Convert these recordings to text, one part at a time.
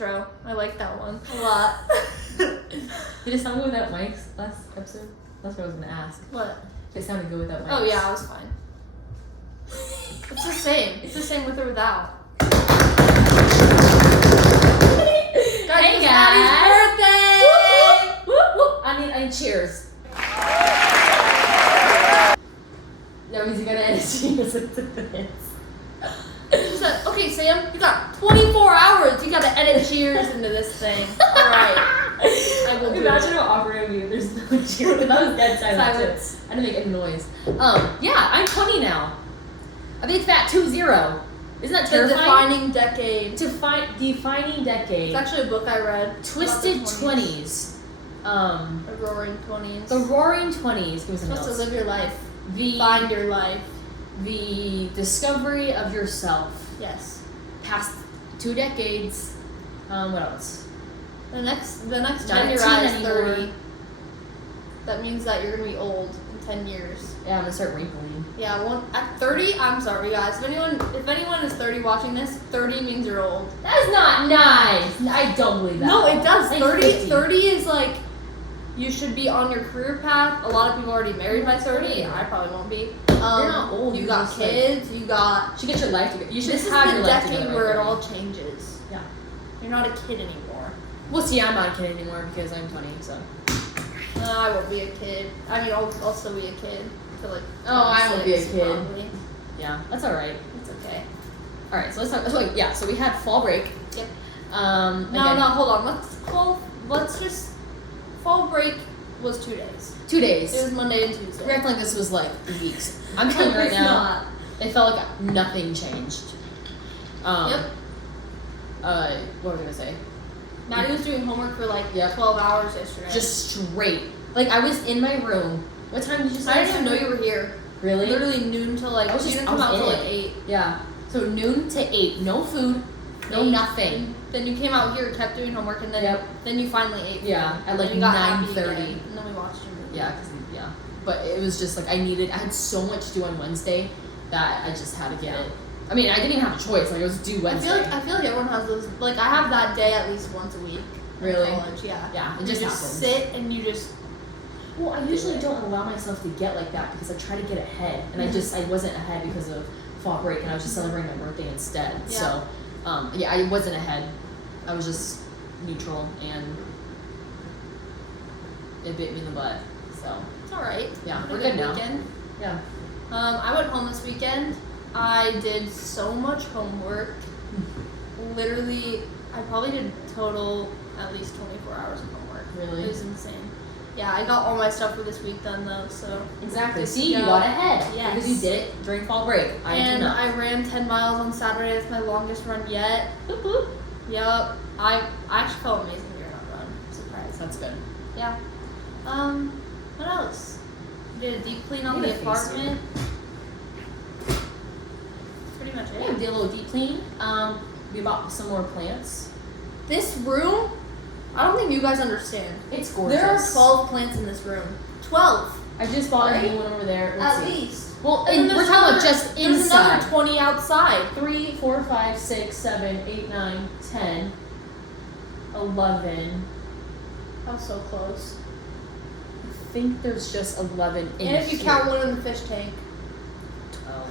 intro. I like that one a lot. Did it sound good without mics last episode? That's what I was gonna ask. What? If it sounded good without mics. Oh yeah, I was fine. It's the same. It's the same with or without. Guys, Hey it's guys! Maddie's birthday! Whoop, whoop, whoop. I need cheers. No, he's gonna end cheers into this. She said, okay, Sam, you got 24 hours. You gotta edit cheers into this thing. Alright. I will do Imagine it. how awkward it would be if there's no cheers. That was dead silence. Silence. I didn't make any noise. Yeah, I'm 20 now. A big fat 2-0. Isn't that The terrifying? defining decade. Defining decade. It's actually a book I read. Twisted about the 20s. The roaring 20s. The roaring 20s. Give me something Supposed else. to live your life. The Find your life. the discovery of yourself. Yes. Past 2 decades. What else? The next 10 Not year a teen eye is anymore. 30. That means that you're gonna be old in 10 years. Yeah, I'm gonna start wrinkling. Yeah, at 30, I'm sorry guys. If anyone is 30 watching this, 30 means you're old. That's not nice. I don't believe that. No, it does. I think 30 30 is like you should be on your career path. A lot of people are already married by 30. I probably won't be. You're not old. You You're got just, like- kids. You got. You should get your life together. You should This is have the your life decade together. where it right all now. changes. Yeah. You're not a kid anymore. Well, see, I'm not a kid anymore because I'm 20. So. I won't be a kid. I mean, I'll still be a kid. Until like. Oh, I won't be a 26, kid. Probably. Yeah, that's all right. It's okay. All right, so let's talk. So yeah, so we had fall break. Yep. No, No, hold on. Let's just. Fall break was 2 days. 2 days. It was Monday and Tuesday. We're acting like this was like weeks. I'm telling you right It's now, not. it felt like nothing changed. Yep. What was I gonna say? Maddie was doing homework for like Yep. 12 hours yesterday. Just straight. Like I was in my room. What time did you say? I didn't even know you were here. Really? Literally noon till like. I was You just- didn't come I out was till in like it. 8. Yeah. So noon to 8. No food. No 8. nothing. Then you came out here, kept doing homework, and then Yep. then you finally ate. Yeah. At And like then you got happy 9:30. again, and then we watched your movie. Yeah. Yeah. But it was just like I had so much to do on Wednesday that I just had to get it. I mean, I didn't even have a choice. Like it was due Wednesday. I feel like everyone has those. Like I have that day at least once a week. in Really? College, yeah. Yeah. It You just just happens. sit and you just. Well, I usually don't allow myself to get like that because I try to get ahead, and I wasn't ahead because of fall break, and I was just celebrating my birthday instead. Yeah. So, yeah, I wasn't ahead. I was just neutral, and it bit me in the butt. So, It's all right. yeah, Had a we're good now. Weekend. Yeah. I went home this weekend. I did so much homework. Literally, I probably did total at least 24 hours of homework. Really? It was insane. Yeah, I got all my stuff for this week done though, so. Exactly. Good See, to you go. got ahead Yes. because you did it during fall break. I did And not. I ran 10 miles on Saturday. That's my longest run yet. Boop, boop. Yup. I actually felt amazing during that run. Surprised. That's good. Yeah. What else? Did a deep clean on Need the a face apartment. Pretty much Yeah, it. we did a little deep clean. We bought some more plants. This room, I don't think you guys understand. It's gorgeous. There are 12 plants in this room. 12, I just bought a Right? new one over there. Let's at see. least. Well, And and then we're there's talking about another- just There's inside. another 20 outside. 3, 4, 5, 6, 7, 8, 9, 10, 11. That was so close. I think there's just 11 in And if you here. count one in the fish tank. Oh.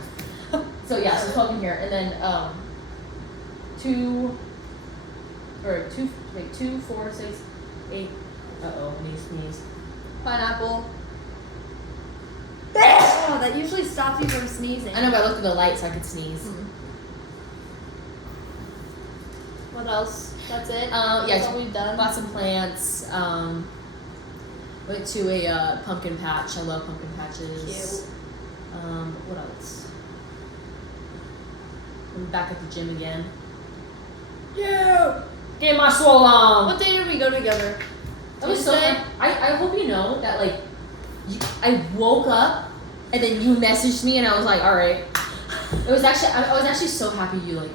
So yeah, so 12 in here, and then 2, 4, 6, 8. Uh-oh, I need to sneeze. Pineapple. Oh, that usually stops you from sneezing. I know, but I looked at the light so I could sneeze. What else? That's it? Yeah, That's all we've done? Bought some plants. Went to a pumpkin patch. I love pumpkin patches. Cute. What else? I'm back at the gym again. Yeah. Get my swole on. What day did we go together? That was so Tuesday? fun. I hope you know that like, I woke up and then you messaged me and I was like, all right. It was actually I was actually so happy you like.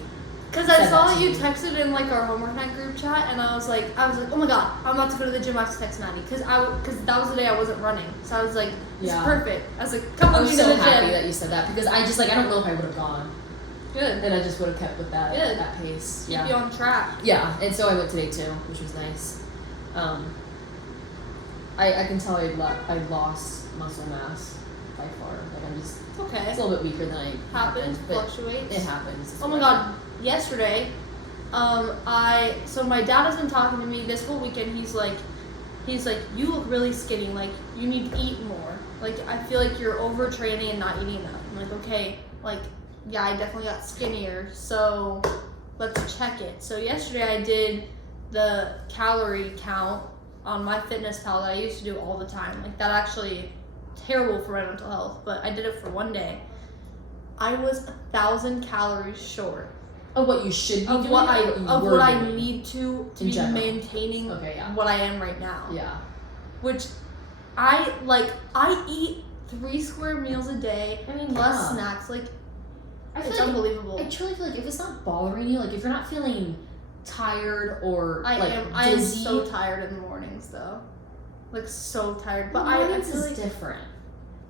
Because I Said saw that that to you me. texted in like our homework night group chat, and I was like, oh my god, I'm about to go to the gym. I have to text Maddie because that was the day I wasn't running, so I was like, it's Yeah. perfect. I was like, come I with was me to so the happy gym. that you said that because I just like I don't know if I would have gone. Good. then I just would have kept with that Good. that pace. Keep you on track. Yeah, and so I went today too, which was nice. I can tell I lost muscle mass by far. Like I'm just It's okay. it's a little bit weaker than I Happens, but fluctuates. it happens. It's Oh my whatever. god, yesterday, so my dad has been talking to me this whole weekend. He's like, you look really skinny. Like, you need to eat more. Like, I feel like you're overtraining and not eating enough. I'm like, okay, like, yeah, I definitely got skinnier. So let's check it. So yesterday I did the calorie count on MyFitnessPal that I used to do all the time. Like, that actually terrible for my mental health, but I did it for one day. I was 1,000 calories short Of what you should be of doing, what or I what you of were what I doing? need to In be general. maintaining Okay, yeah. what I am right now. Yeah. Which I eat 3 square meals a day I mean, plus yeah. snacks. Like, I it's feel like unbelievable. I truly feel like if it's not bothering you, like if you're not feeling tired or I like am dizzy, so tired in the mornings though. Like, so tired. But But I mornings feel is like different.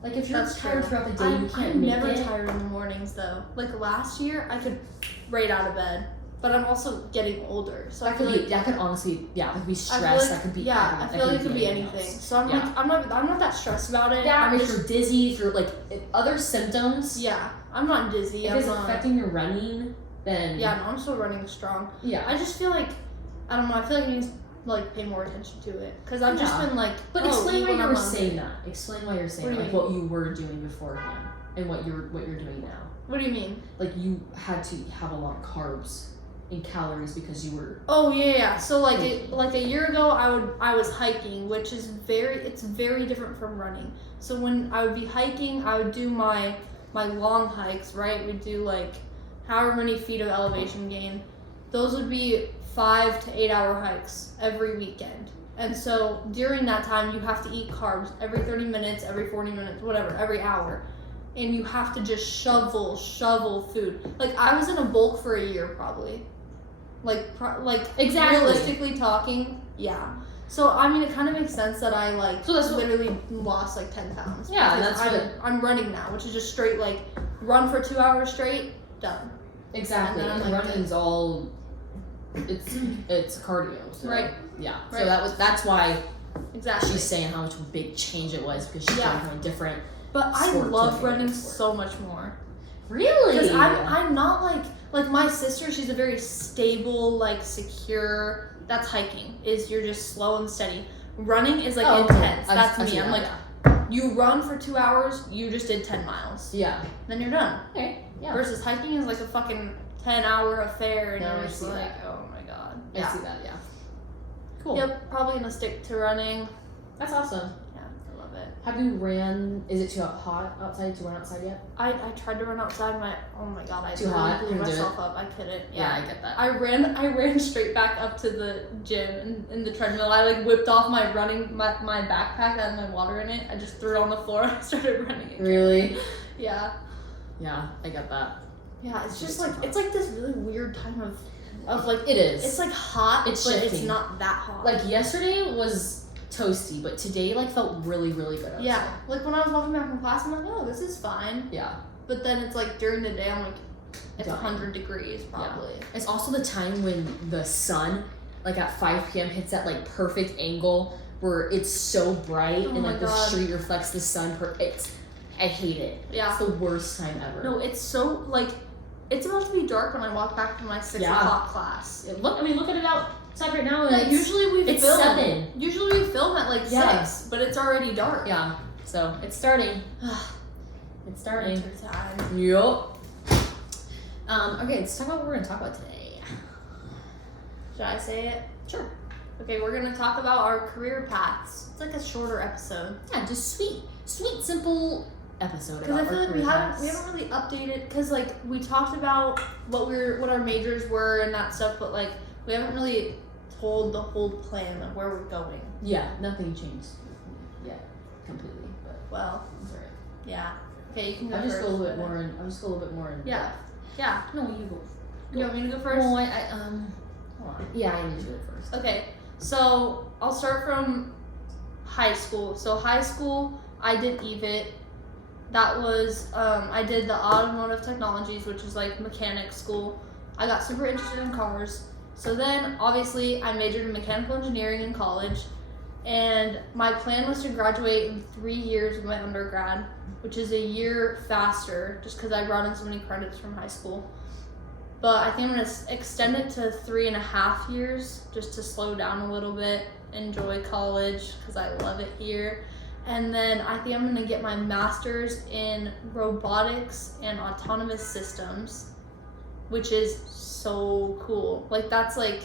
Like if you're that's tired true. throughout the day, you can't I'm make never it. tired in the mornings though. Like last year, I could right out of bed, but I'm also getting older, so I That feel could like be. That could honestly. Yeah. That could be I feel stress. like, That could be. yeah, I that feel like it could be anything anything. else. So I'm Yeah. like, I'm not that stressed about it. Yeah. I'm If just, you're dizzy, if you're like other symptoms. yeah, I'm not dizzy. If I'm it's not. affecting your running, then. Yeah, no, I'm still running strong. Yeah. I just feel like, I don't know. I feel like I need to like pay more attention to it because I've just Yeah. been like. But oh, explain eat why when you I'm were hungry. saying that. Explain why you're saying What do you like mean? what you were doing beforehand and what you're doing now. What do you mean? Like you had to have a lot of carbs and calories because you were. Oh yeah. So like a year ago, I was hiking, which is it's very different from running. So when I would be hiking, I would do my long hikes, right? We'd do like however many feet of elevation gain. Those would be 5 to 8 hour hikes every weekend. And so during that time, you have to eat carbs every 30 minutes, every 40 minutes, whatever, every hour. And you have to just shovel food. Like, I was in a bulk for a year, probably. Like Exactly. realistically talking, yeah. So, I mean, it kind of makes sense that I, like, So that's what- literally lost, like, 10 pounds. Yeah, because that's I'm running now, which is just straight, like, run for 2 hours straight, done. Exactly. And then I'm And like running's all. It's cardio. So, Right. Yeah. So Right. that's why Exactly. she's saying how much of a big change it was because she's Yeah. going from a different. But I sport to love a running sport. so much more. Really. Because I'm not like my sister. She's a very stable, like secure. That's hiking. Is you're just slow and steady. Running is like Oh, okay. intense. I That's see me. I'm that, like, yeah. you run for 2 hours. You just did 10 miles. Yeah. Then you're done. Okay. Yeah. Versus hiking is like a fucking 10-hour affair, and No, you're I just see like, that. oh my god. I Yeah. see that. Yeah. Cool. Yep. Probably gonna stick to running. That's awesome. Yeah, I love it. Have you ran? Is it too hot outside to run outside yet? I tried to run outside. Oh my god. I Too literally hot? blew Couldn't do it? myself up. I couldn't. I get that. I ran straight back up to the gym in the treadmill. I like whipped off my backpack that had my water in it. I just threw it on the floor. I started running again. Really? Yeah. Yeah, I get that. Yeah, it's just It's like too hot. it's like this really weird time of like It is. it's like hot, It's but it's shifting. not that hot. Like yesterday was toasty, but today like felt really, really good outside. yeah, like when I was walking back from class, I'm like, oh, this is fine. Yeah. But then it's like during the day, I'm like, it's Dying. 100 degrees probably. It's also the time when the sun, like at 5 p.m., hits that like perfect angle where it's so bright Oh and my like the God. street reflects the sun. I hate it. Yeah. It's the worst time ever. No, it's so like, it's about to be dark when I walk back from my 6 Yeah. o'clock class. Look at it outside right now. And Yeah, it's, usually we it's film. 7. Usually we film at like Yeah. 6, but it's already dark. Yeah. So it's starting. It's starting. Winter time. Yup. Okay, let's talk about what we're gonna talk about today. Should I say it? Sure. Okay, we're gonna talk about our career paths. It's like a shorter episode. Yeah, just sweet, simple episode Because about I feel our like we career haven't paths. really updated. Because like we talked about what our majors were and that stuff, but like we haven't really told the whole plan of where we're going. Yeah, nothing changed yet completely, but Well, it's alright. yeah. Okay, you can go I'll first. just go a little bit more in. I'll just go a little bit more in. Yeah. Yeah. No, you go. You want me to go first? No, hold on. Yeah, I need to do it first. Okay, so I'll start from high school. So high school, I did EVIT. that was I did the automotive technologies, which is like mechanic school. I got super interested in cars. So then obviously I majored in mechanical engineering in college, and my plan was to graduate in 3 years of my undergrad, which is a year faster just because I brought in so many credits from high school. But I think I'm going to extend it to 3.5 years just to slow down a little bit, enjoy college because I love it here. And then I think I'm going to get my master's in robotics and autonomous systems, which is so cool. Like, that's like,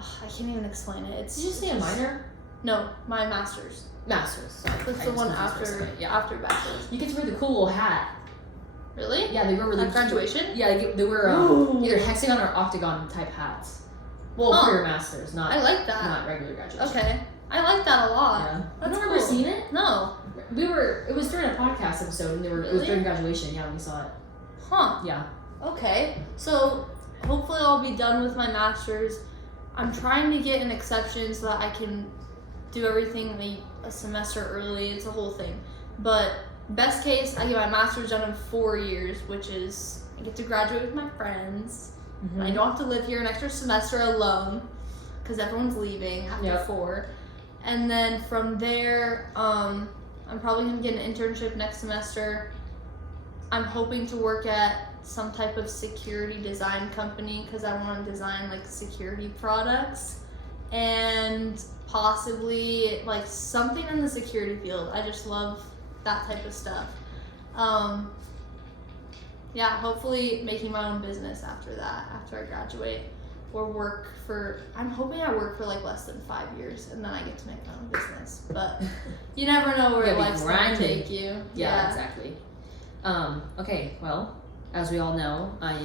I can't even explain it. It's Did you say a minor? No, my master's. Master's. Sorry. That's I the just one confused for a after second. Yeah. after bachelor's. You get to wear the cool little hat. Really? Yeah, they were really At graduation? Yeah, they were Ooh. either hexagon or octagon type hats. Well, Huh. for your masters, not I like that. not regular graduation. Okay. I like that a lot. Yeah. That's You remember cool. seeing it? No. It was during a podcast episode, and it was Really? during graduation. Yeah, we saw it. Huh. Yeah. Okay. So hopefully I'll be done with my master's. I'm trying to get an exception so that I can do everything a semester early. It's a whole thing. But best case, I get my master's done in 4 years, which is I get to graduate with my friends. Mm-hmm. I don't have to live here an extra semester alone because everyone's leaving after Yep. 4. And then from there, I'm probably going to get an internship next semester. I'm hoping to work at some type of security design company because I want to design like security products and possibly like something in the security field. I just love that type of stuff. Yeah, hopefully making my own business after that, after I graduate, or I'm hoping I work for like less than 5 years and then I get to make my own business. But you never know where Gotta be life's going to grinding. take you. Yeah, exactly. Okay, well, as we all know, I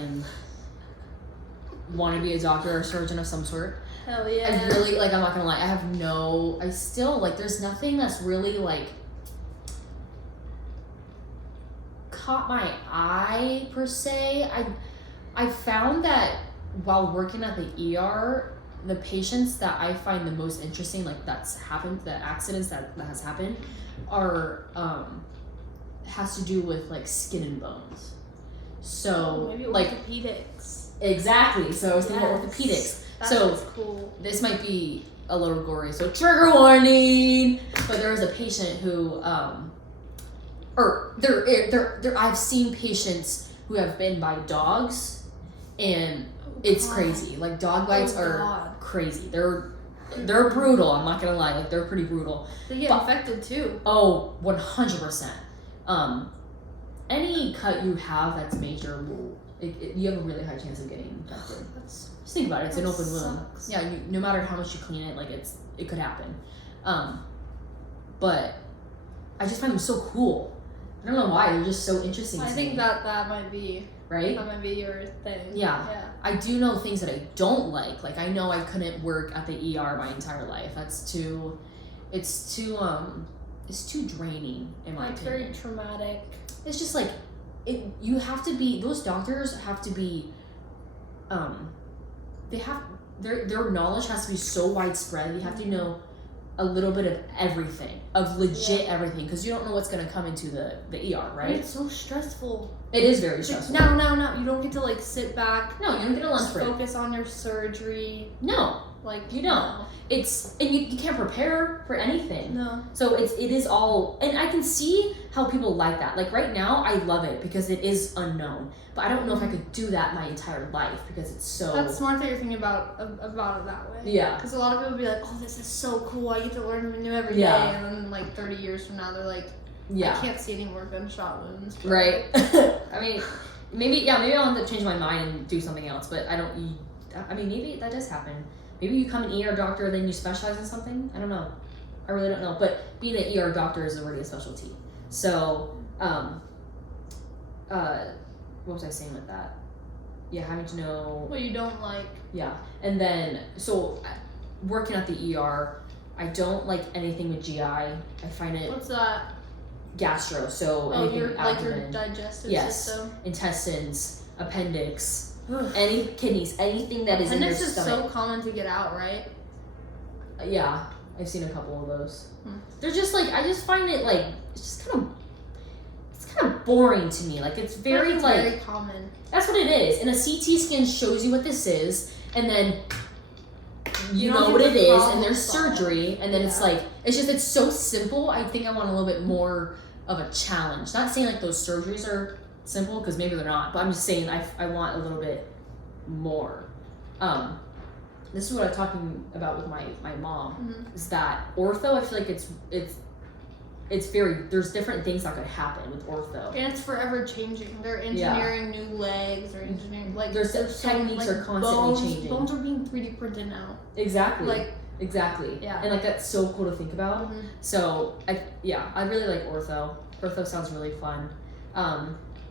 want to be a doctor or surgeon of some sort. Hell yeah. I really, like, I'm not gonna lie, I still, like, there's nothing that's really, like, caught my eye, per se. I found that while working at the ER, the patients that I find the most interesting, like, that's happened, the accidents that has happened, are, has to do with, like, skin and bones. So, maybe like, orthopedics. exactly, so I was thinking about Yes. orthopedics. That's So- what's cool. This might be a little gory, so trigger warning. But there was a patient who, I've seen patients who have been by dogs, and it's God. crazy. Like, dog bites Oh, are God. crazy. They're brutal. I'm not gonna lie. Like, they're pretty brutal. They get But- infected too. Oh, 100%. Any cut you have that's major will. You have a really high chance of getting infected. That's Just think about it. It's an That open wound. sucks. Yeah, no matter how much you clean it, like it could happen. But I just find them so cool. I don't know why. They're just so interesting. I to think me, that might be right. your thing. Yeah. Yeah. I do know things that I don't like. Like, I know I couldn't work at the ER my entire life. It's too draining in my Like opinion. very traumatic. It's just like those doctors have to be their knowledge has to be so widespread. You have to know a little bit of everything, of legit everything, because you don't know what's going to come into the ER, And right? it's so stressful. It is very Like, stressful. no. You don't get to like sit back, No, you don't get a lunch just break. focus on your surgery. No, Like You don't. and you can't prepare for anything. No. So it is all, and I can see how people like that. Like, right now, I love it because it is unknown. But I don't know if I could do that my entire life because it's so. That's smart that you're thinking about it that way. Yeah. Because a lot of people be like, "Oh, this is so cool! I get to learn something new every day." Yeah. And then like 30 years from now, they're like, Yeah. "I can't see any more gunshot wounds." But Right. I mean, maybe I'll end up changing my mind and do something else. But maybe that does happen. Maybe you become an ER doctor and then you specialize in something. I don't know. I really don't know. But being an ER doctor is already a specialty. So, what was I saying with that? Yeah, having to know. What you don't like. Yeah, and then working at the ER, I don't like anything with GI. I find it What's that? gastro. So Oh, anything your abdomen, digestive Yes. system. intestines, appendix, Ugh. any kidneys, anything that is in your Appendix is stomach. so common to get out, right? Yeah, I've seen a couple of those. Hmm. They're just like, I just find it like, it's just kind of it's kind of boring to me. Like it's very it's like very common. that's what it is. And a CT scan shows you what this is, and then you don't know get what to it is, and problem there's solve. surgery, and then it's Yeah. like it's so simple. I think I want a little bit more of a challenge. Not saying like those surgeries are simple, because maybe they're not, but I'm just saying I want a little bit more. This is what I'm talking about with my mom, Mhm. is that ortho, I feel like it's very, there's different things that could happen with ortho. And it's forever changing. They're engineering new legs, or engineering like There's techniques are constantly changing. Bones are being 3D printed now. Exactly. Like, exactly. Yeah. And like that's so cool to think about. mhm. So I really like ortho. Ortho sounds really fun.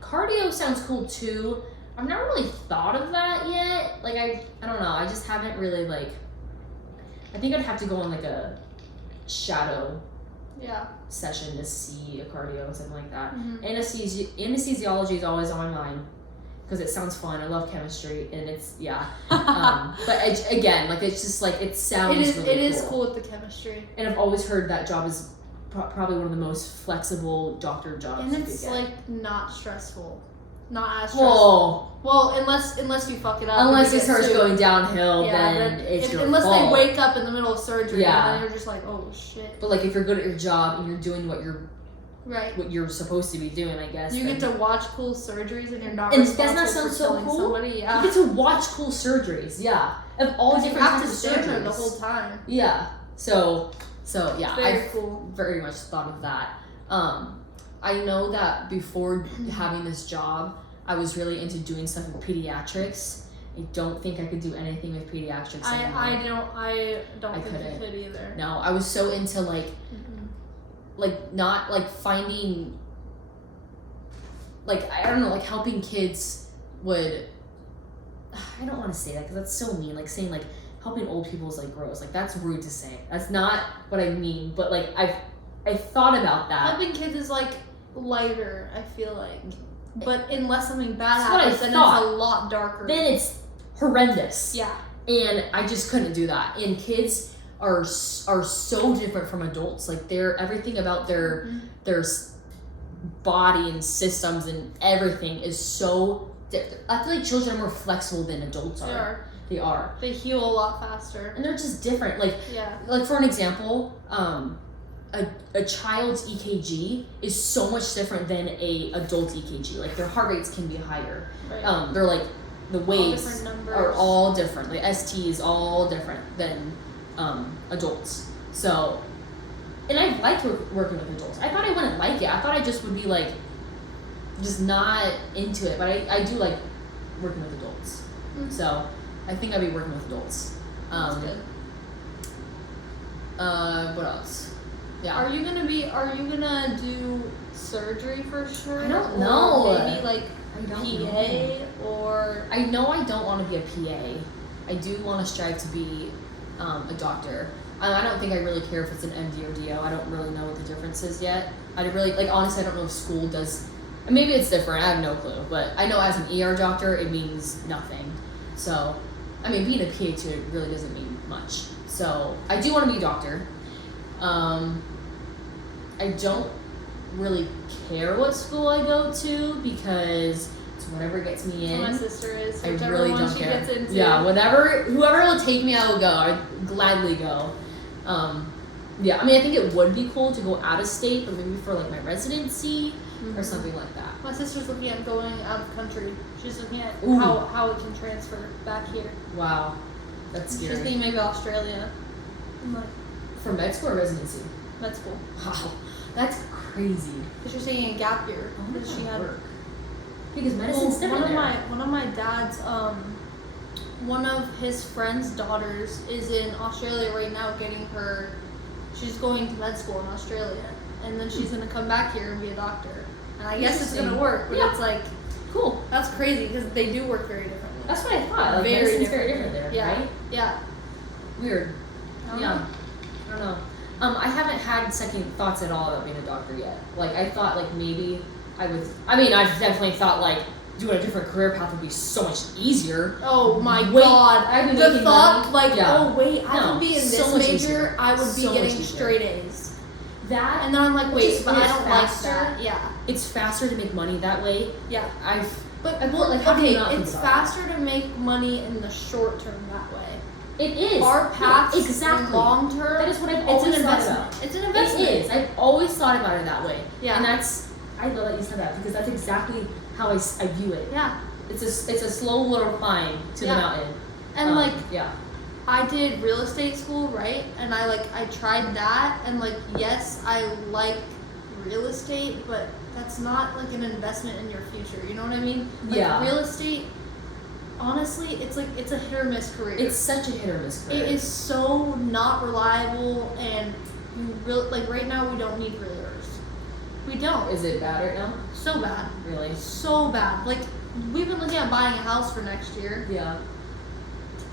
Cardio sounds cool too. I've not really thought of that yet. Like I don't know. I just haven't really like. I think I'd have to go on like a shadow Yeah. session to see a cardio or something like that. Mhm. Anesthesiology is always on my mind because it sounds fun. I love chemistry, and it's but again, like it's just like it sounds. Really It is cool with the chemistry. And I've always heard that job is probably one of the most flexible doctor jobs. And you it's could get. like not stressful. Not as stressful. Whoa. Well, unless you fuck it up. Unless and you it get starts sued. going downhill, Yeah, then it's your unless fault. they wake up in the middle of surgery, Yeah. and then you're just like, oh shit. But like if you're good at your job and you're doing what Right. you're supposed to be doing, I guess. You then get to watch cool surgeries, and you're not And responsible doesn't that sound for so killing cool? somebody. Yeah. you get to watch cool surgeries, yeah, of all You different have to types of stand there surgeries. the whole time. Yeah. So yeah, Very I've cool. very much thought of that. I know that before having this job, I was really into doing stuff with pediatrics. I don't think I could do anything with pediatrics anymore. I don't I think couldn't. you could either. No, I was so into like Mhm. not like finding like I don't know, like helping kids would I don't want to say that because that's so mean, like saying like helping old people is like gross, like that's rude to say. That's not what I mean, but like I've thought about that. Helping kids is like lighter, I feel like. But unless something bad That's what I happens, then thought. it's a lot darker. Then it's horrendous. Yeah. And I just couldn't do that. And kids are so different from adults. Like they're everything about their body and systems and everything is so different. I feel like children are more flexible than adults They are. They are. They heal a lot faster. And they're just different. Like Yeah. for an example, a child's EKG is so much different than a adult EKG. Like their heart rates can be higher. Right. They're like the waves different numbers. are all different. The ST is all different than adults. So, and I liked working with adults. I thought I wouldn't like it. I thought I just would be like, just not into it. But I do like working with adults. Mhm. So, I think I'd be working with adults. That's good. What else? Yeah. Are you gonna do surgery for sure? I don't Or know. Maybe like I don't PA or I know I don't want to be a PA. I do want to strive to be a doctor. I don't think I really care if it's an MD or DO. I don't really know what the difference is yet. I really honestly I don't know if school does. Maybe it's different. I have no clue. But I know as an ER doctor it means nothing. So I mean being a PA too it really doesn't mean much. So I do want to be a doctor. I don't really care what school I go to because it's whatever gets me in. my sister is. I Whichever really one don't she care. gets into. Yeah, whoever will take me, I will go. I'd gladly go. Yeah, I mean, I think it would be cool to go out of state, but maybe for like my residency or Mhm. something like that. My sister's looking at going out of country. She's looking at Ooh. how it can transfer back here. Wow, that's She's scary. thinking maybe Australia. I'm like, For med school or residency? that's cool. Wow, that's crazy. Because she's taking a gap year. How Because does she that had work? Because medicine's different there. one of my dad's one of his friend's daughters is in Australia right now getting her. She's going to med school in Australia, and then she's gonna come back here and be a doctor. And I guess it's gonna Interesting. work, but Yeah. it's like Cool. that's crazy because they do work very differently. That's what I thought. Like, Very medicine's different. very different there, Yeah. right? Yeah. Weird. I don't Yeah. know. I don't know. I haven't had second thoughts at all about being a doctor yet. Like, I thought, like, maybe I've definitely thought, like, doing a different career path would be so much easier. Oh my Wait, god. I've been The making thought, money. like, Yeah. oh wait, I No, could be in so this much major, easier. I would be So much getting easier. straight A's. that, And then I'm like, Which wait, is but I it's don't like faster. that. Yeah. it's faster to make money that way. Yeah. But well, like, how do you okay, not think it's about faster to make money in the short term that way. It is. Our path exactly. long term. That is what I've It's always an thought investment. about. It's an investment. It is. I've always thought about it that way. Yeah. And I love that you said that because that's exactly how I view it. Yeah. It's a slow little climb to Yeah. the mountain. And like yeah. I did real estate school, right? And I tried that, and like yes, I like real estate, but that's not like an investment in your future. You know what I mean? Like, Yeah. Real estate, honestly, it's a hit or miss career. It's such a hit or miss career. It is so not reliable, and like right now we don't need realtors. We don't. Is it bad right now? So bad. Really? So bad. Like we've been looking at buying a house for next year. Yeah.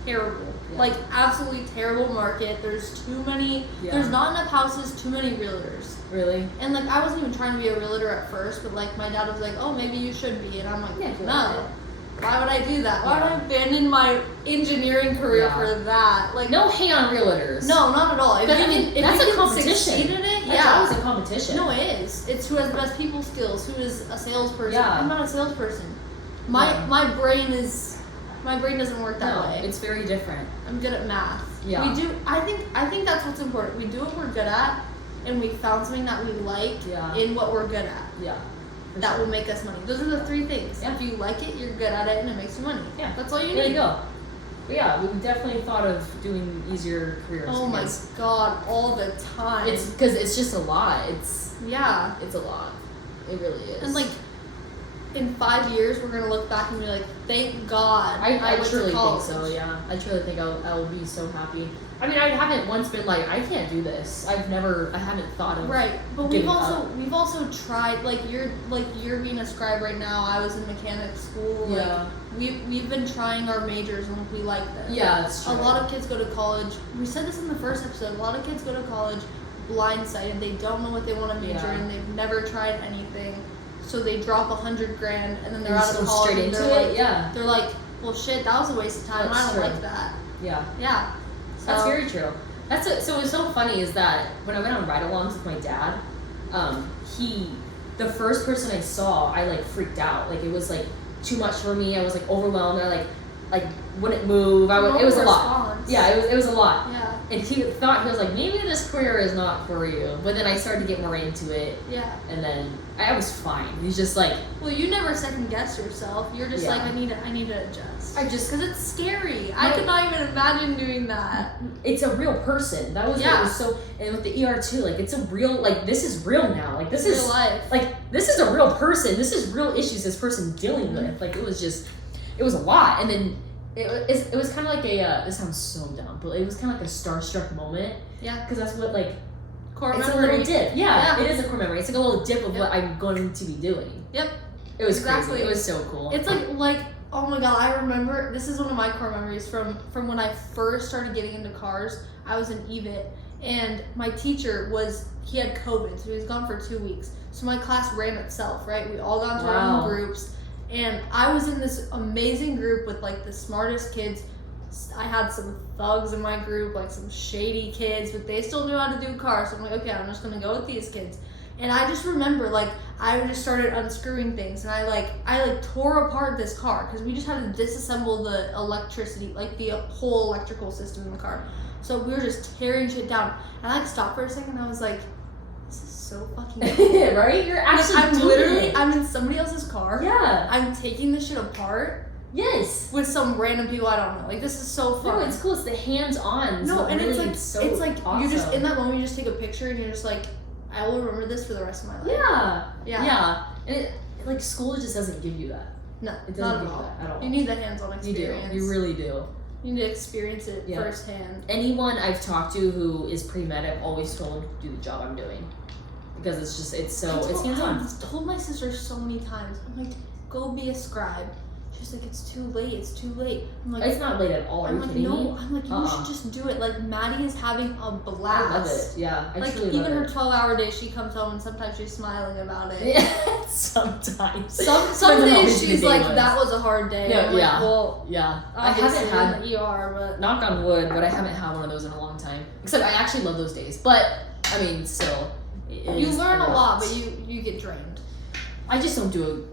Terrible. Yeah. Like absolutely terrible market. There's too many. Yeah. There's not enough houses. Too many realtors. Really? And like I wasn't even trying to be a realtor at first, but like my dad was like, "Oh, maybe you should be," and I'm like, Yeah, you're "No, right. why would I do that? Why would Yeah. I abandon my engineering career Yeah. for that?" Like No hate on realtors. no, not at all. If But you I mean, can, if that's you a can competition. succeed in it, That's yeah. always a competition. No, it is. It's who has the best people skills. Who is a salesperson? Yeah. I'm not a salesperson. My Yeah. my brain doesn't work that No, way. it's very different. I'm good at math. Yeah. We do. I think that's what's important. We do what we're good at, and we found something that we like Yeah. in what we're good at. Yeah. For That sure. will make us money. Those are the three things. Yeah. If you like it, you're good at it, and it makes you money. Yeah. That's all you There need. you go. But yeah, we've definitely thought of doing easier careers. Oh my because god, all the time. It's because it's just a lot. It's yeah. a lot. It really is. And like, in 5 years, we're gonna look back and be like, thank God I went to truly think college. so. Yeah, I truly think I'll be so happy. I mean, I haven't once been like, I can't do this. I haven't thought of. Right, but giving we've also tried, like you're being a scribe right now. I was in mechanics school. Like, Yeah. we've been trying our majors and we like them. Yeah, that's true. A lot of kids go to college. We said this in the first episode. A lot of kids go to college blindsided. They don't know what they want to major Yeah. in. They've never tried anything, so they drop $100,000 and then they're And out just of go college straight and into they're it. like, Yeah. they're like, well, shit, that was a waste of time. That's I don't true. like that. Yeah. Yeah. That's So- very true. So what's so funny is that when I went on ride-alongs with my dad, the first person I saw, I like freaked out. Like it was like too much for me. I was like overwhelmed. I like wouldn't move. It was a lot. Response. Yeah, it was a lot. Yeah. And he was like, maybe this career is not for you. But then I started to get more into it, Yeah. and then I was fine. He's just like, Well, you never second guess yourself. You're just Yeah. like, I need to adjust. I just- because it's scary. I No. could not even imagine doing that. it's a real person. That was what Yeah. was so. And with the ER too, like it's a real, like this is real now. Like this Real is life. like this is a real person. This is real issues this person dealing Mhm. with. Like it was a lot. And then it was kind of like a this sounds so dumb, but it was kind of like a starstruck moment Yeah. because that's what like Core it's memory. a little dip. Yeah, Yeah. it is a core memory. It's like a little dip of Yep. what I'm going to be doing. Yep. It was Exactly. crazy. It was so cool. It's like oh my god, I remember this is one of my core memories from when I first started getting into cars. I was in EVIT and my teacher he had COVID, so he was gone for 2 weeks. So my class ran itself, right? We all got into our Wow. own groups and I was in this amazing group with like the smartest kids. I had some thugs in my group, like some shady kids, but they still knew how to do cars. So I'm like, okay, I'm just gonna go with these kids. And I just remember, like, I just started unscrewing things, and I tore apart this car because we just had to disassemble the electricity, like the whole electrical system in the car. So we were just tearing shit down, and I stopped for a second. And I was like, this is so fucking cool. Right? You're actually I'm doing literally, it. I'm in somebody else's car. Yeah. I'm taking this shit apart Yes. with some random people I don't know. Like, this is so fun. No, it's cool. It's the hands-on. No, and really it's like awesome. you just in that moment you just take a picture and you're just like, I will remember this for the rest of my life. Yeah. Yeah. Yeah. And like school just doesn't give you that. No, It not doesn't at give you all. that at all. You need the hands-on You do. experience. You really do. You need to experience it Yeah. firsthand. Anyone I've talked to who is pre-med, I've always told to do the job I'm doing. Because it's hands-on. I've told my sister so many times. I'm like, go be a scribe. She's like, it's too late. It's too late. I'm like, It's not late at all. Are I'm you like, kidding no. me? I'm like, you should just do it. Like, Maddie is having a blast. I love it. Yeah, I Like, truly even love her it. 12-hour day, she comes home and sometimes she's smiling about it. Yeah, sometimes. Some Depends on how days busy the she's day like, was. that was a hard day. Yeah, I'm like, yeah. well, Yeah, I obviously haven't had, in the ER, but knock on wood, but I haven't had one of those in a long time. Except I actually love those days. But I mean, still, You learn a lot, but you get drained. I just don't do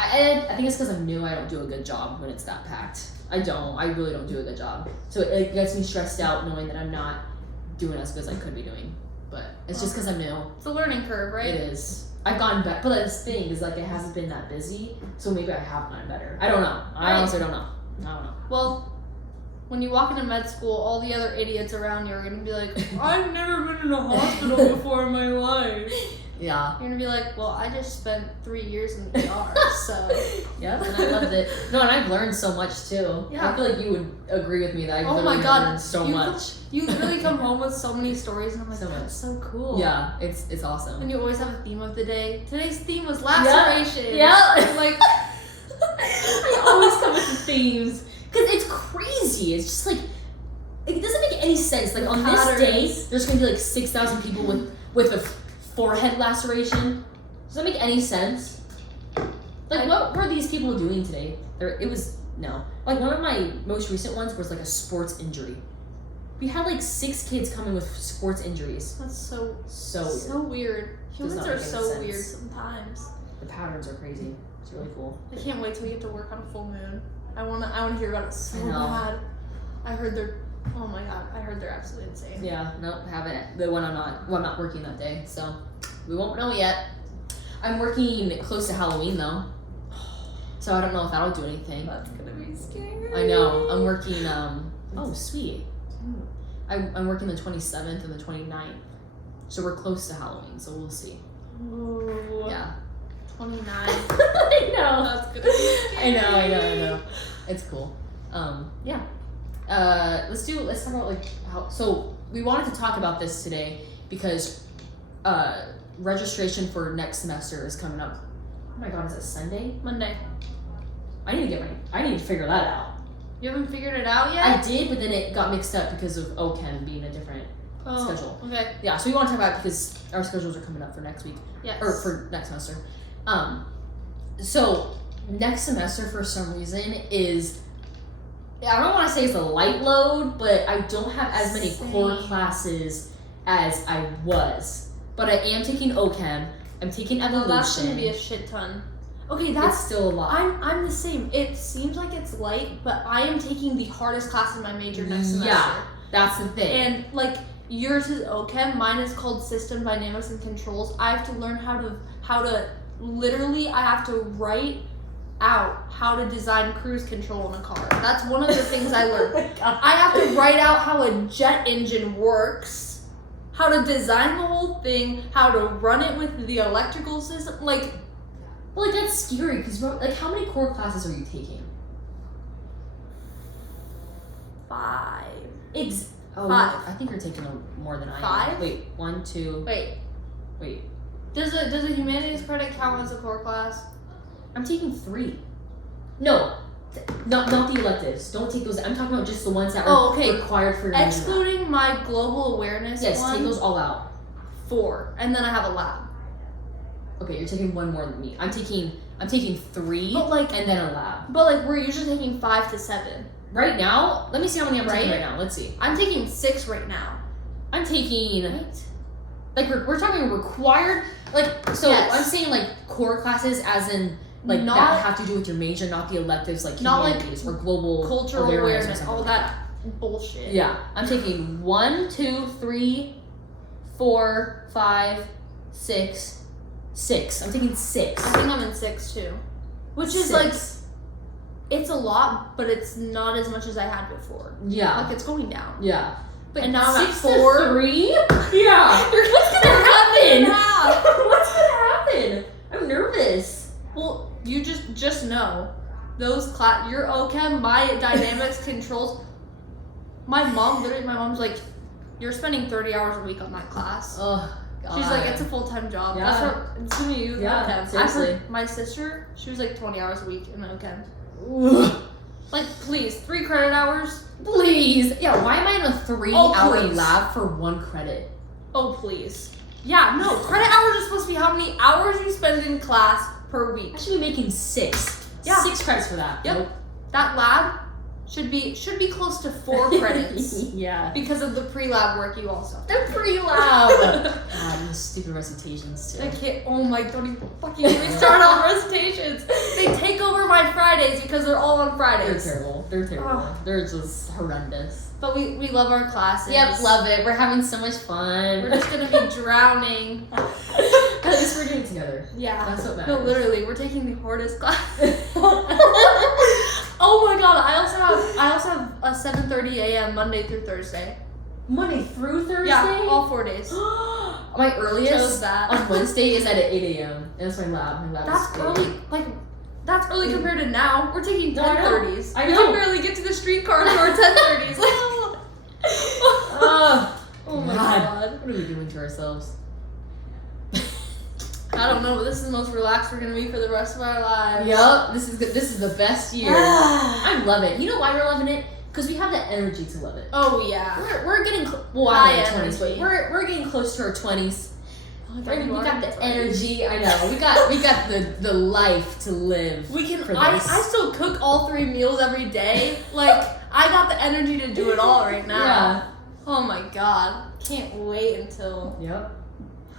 I think it's because I'm new. I don't do a good job when it's that packed. I really don't do a good job. So it gets me stressed out knowing that I'm not doing as good as I could be doing. But it's just because I'm new. It's a learning curve, right? It is. I've gotten better, but the thing is, like, it hasn't been that busy, so maybe I have gotten better. I don't know. I honestly don't know. I don't know. Well, when you walk into med school, all the other idiots around you are gonna be like, I've never been in a hospital before in my life. Yeah. You're gonna be like, well, I just spent 3 years in the ER, so. Yep, and I loved it. No, and I've learned so much too. Yeah. I feel like you would agree with me that I've Oh literally my God, learned so much. You really come home with so many stories, and I'm like, So much. that's so cool. Yeah, it's awesome. And you always have a theme of the day. Today's theme was laceration. Yeah. I'm like, I always come with the themes because it's crazy. It's just like it doesn't make any sense. Like on this day, there's gonna be like 6,000 people with a forehead laceration. Does that make any sense? Like what were these people doing today? Like one of my most recent ones was like a sports injury. We had like 6 kids coming with sports injuries. that's so weird. so weird. Does Humans not are make any so sense. weird sometimes. The patterns are crazy. It's really cool. I can't wait till we get to work on a full moon. I wanna hear about it so I know. bad. I heard oh my God, I heard they're absolutely insane. Yeah, nope, haven't. The one I'm not working that day, so we won't know yet. I'm working close to Halloween though, so I don't know if that'll do anything. That's gonna be scary. I know. I'm working. Oh, sweet. I'm working the 27th and the 29th, so we're close to Halloween. So we'll see. Ooh, Yeah. 29. I know. That's gonna be scary. I know. It's cool. Yeah. Let's talk about like how. So we wanted to talk about this today because registration for next semester is coming up. Oh my God, is it Sunday? Monday. I need to figure that out. You haven't figured it out yet? I did, but then it got mixed up because of OChem being a different schedule. Okay. Yeah, so we want to talk about it because our schedules are coming up for next week. Yes. Or for next semester. So next semester for some reason is, I don't want to say it's a light load, but I don't have as many core classes as I was. But I am taking OChem. I'm taking Evolution. No, that's gonna be a shit ton. Okay, It's still a lot. I'm the same. It seems like it's light, but I am taking the hardest class in my major next semester. Yeah, that's the thing. And like yours is OChem, mine is called System Dynamics and Controls. I have to learn how to literally I have to write out how to design cruise control in a car. That's one of the things I learned. I have to write out how a jet engine works, how to design the whole thing, how to run it with the electrical system. Like, well, like that's scary because like how many core classes are you taking? 5. Oh, 5. I think you're taking more than I am. 5? Wait, 1, 2. Wait. Does a humanities credit count as a core class? I'm taking 3. No, not the electives. Don't take those. I'm talking about just the ones that are required for your major. Excluding my global awareness Yes, one, take those all out. 4, and then I have a lab. Okay, you're taking 1 more than me. I'm taking 3, But like, and then a lab. but like we're usually taking 5 to 7. Right now, let me see how many I'm taking right now. Let's see. I'm taking 6 right now. I'm taking Right? like we're talking required like so. Yes. I'm saying like core classes as in like Not- that have to do with your major, not the electives like Not like humanities or global Cultural or awareness, something all like that bullshit. Yeah, I'm taking 1, 2, 3, 4, 5, 6, 6. I'm taking 6. I think I'm in 6 too. Which is 6. like, it's a lot, but it's not as much as I had before. Yeah. Like, it's going down. Yeah. But And now I'm at 6 4. to 3? Yeah. What's gonna happen? Half. What's gonna happen? I'm nervous. Well, you just know those your OChem, my dynamics controls. My mom's like, you're spending 30 hours a week on that class. Oh, God. She's like, it's a full-time job. Yeah. That's what it's gonna be you. Yeah, OChem. seriously. My sister, she was like 20 hours a week in OChem. Ugh. Like, please, 3 credit hours. Please. Yeah, why am I in a 3-hour please. lab for 1 credit? Oh, please. Yeah, no, credit hours are supposed to be how many hours you spend in class per week. I should be making 6. Yeah. 6 credits for that. Yep. Nope. That lab, should be close to 4 credits Yeah. because of the pre-lab work you also have to The pre-lab. God, those stupid recitations too. I can't. Oh my! Don't even fucking get me started on recitations. They take over my Fridays because they're all on They're Fridays. terrible. They're terrible. Oh. They're just horrendous. But we love our classes. Yep, love it. We're having so much fun. We're just gonna be drowning. At least we're doing it together. Yeah. That's what No, matters. literally, we're taking the hardest class. Oh my god! I also have a 7:30 a.m. Monday through Thursday. Monday through Thursday? Yeah, all 4 days. My Chose earliest that. on Wednesday is at 8 a.m. And that's my lab. My lab That's is 8 early. Like, that's early compared to now. We're taking No, I know. 10:30s. I We know. can barely get to the streetcar to our 10:30s. Oh my god. What are we doing to ourselves? I don't know, but this is the most relaxed we're gonna be for the rest of our lives. Yup, this is good. This is the best year. I love it. You know why we're loving it? Because we have the energy to love it. Oh yeah. We're getting well, High I'm in my 20s, but energy. we're getting close to our 20s. Oh, We got the energy. I know. We got the life to live. We can. For I this. still cook all 3 meals every day. Like I got the energy to do it all right now. Yeah. Oh my god. Can't wait until Yep.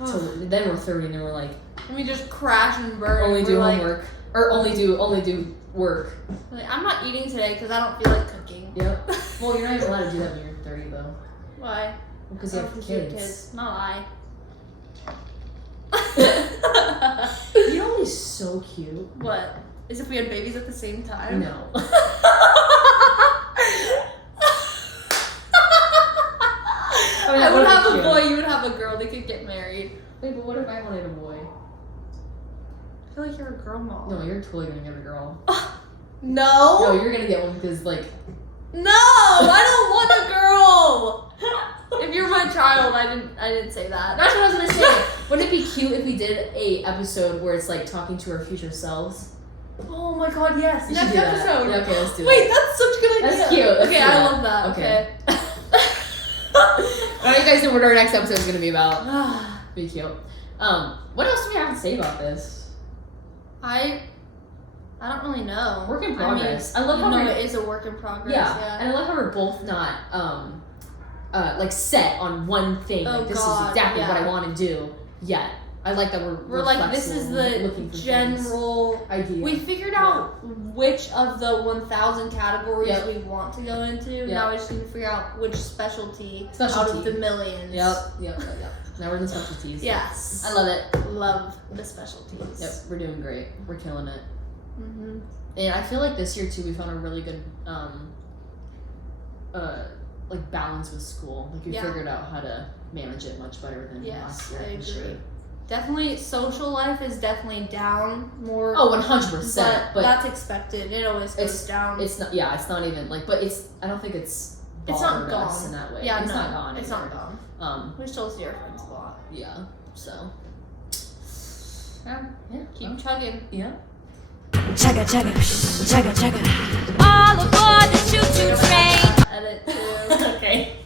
So then we're 30 and then we're like we just crash and burn. only do We're like, homework or only do work. I'm not eating today because I don't feel like cooking. Yep. Well, you're not even allowed to do that when you're 30 though, Why? because you Oh, have 'cause you have kids. Not I. You know what is so cute? What? Is if we had babies at the same time? No. I mean, I would that have would've a been boy, cute. you would have a girl, they could get married. Wait, but what if I wanted a boy? I feel like you're a girl mom. No, you're totally gonna get a girl. No? No, you're gonna get one because like. No! I don't want a girl! If you're my child, I didn't say that. That's what I was gonna say. Wouldn't it be cute if we did a episode where it's like talking to our future selves? Oh my god, yes. We should Next do that. episode. Yeah, okay, let's do Wait, that. that's such a good idea. That's cute. Let's Okay, do I that. love that. Okay. Okay. Well, you guys know what our next episode is gonna be about. Be cute. What else do we have to say about this? I don't really know. Work in progress. I love you how know we're- it is a work in progress. Yeah, and I love how we're both not like set on one thing. Oh, like this God, is exactly what yeah. I want to do yet. I like that we're like, this is flexible and the looking for general. things. idea. We figured out which of the 1,000 categories Yep. we want to go into. Yep. Now we just need to figure out which specialty, out Specialty. of the millions. Yep. Now we're in the specialties. Yes. I love it. Love the specialties. Yep, we're doing great. We're killing it. Mm-hmm. And I feel like this year too, we found a really good like balance with school. Like we Yeah. figured out how to manage it much better than Yes, last year. I for sure. agree. Definitely, social life is definitely down more. Oh, 100%. But that's expected. It always goes it's down. it's not. Yeah, it's not even like. But I don't think it's. It's not bothered us gone. in that way. Yeah, it's no, not gone. It's either. not gone. We still see our friends a lot. Yeah. So. Yeah. Yeah. Keep chugging. Yeah. Chugga chugga, chugga chugga. All aboard the choo-choo train. Edit too. Okay.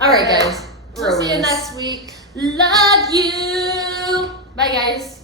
All right, Okay. guys. We'll We're see you over this. next week. Love you. Bye, guys.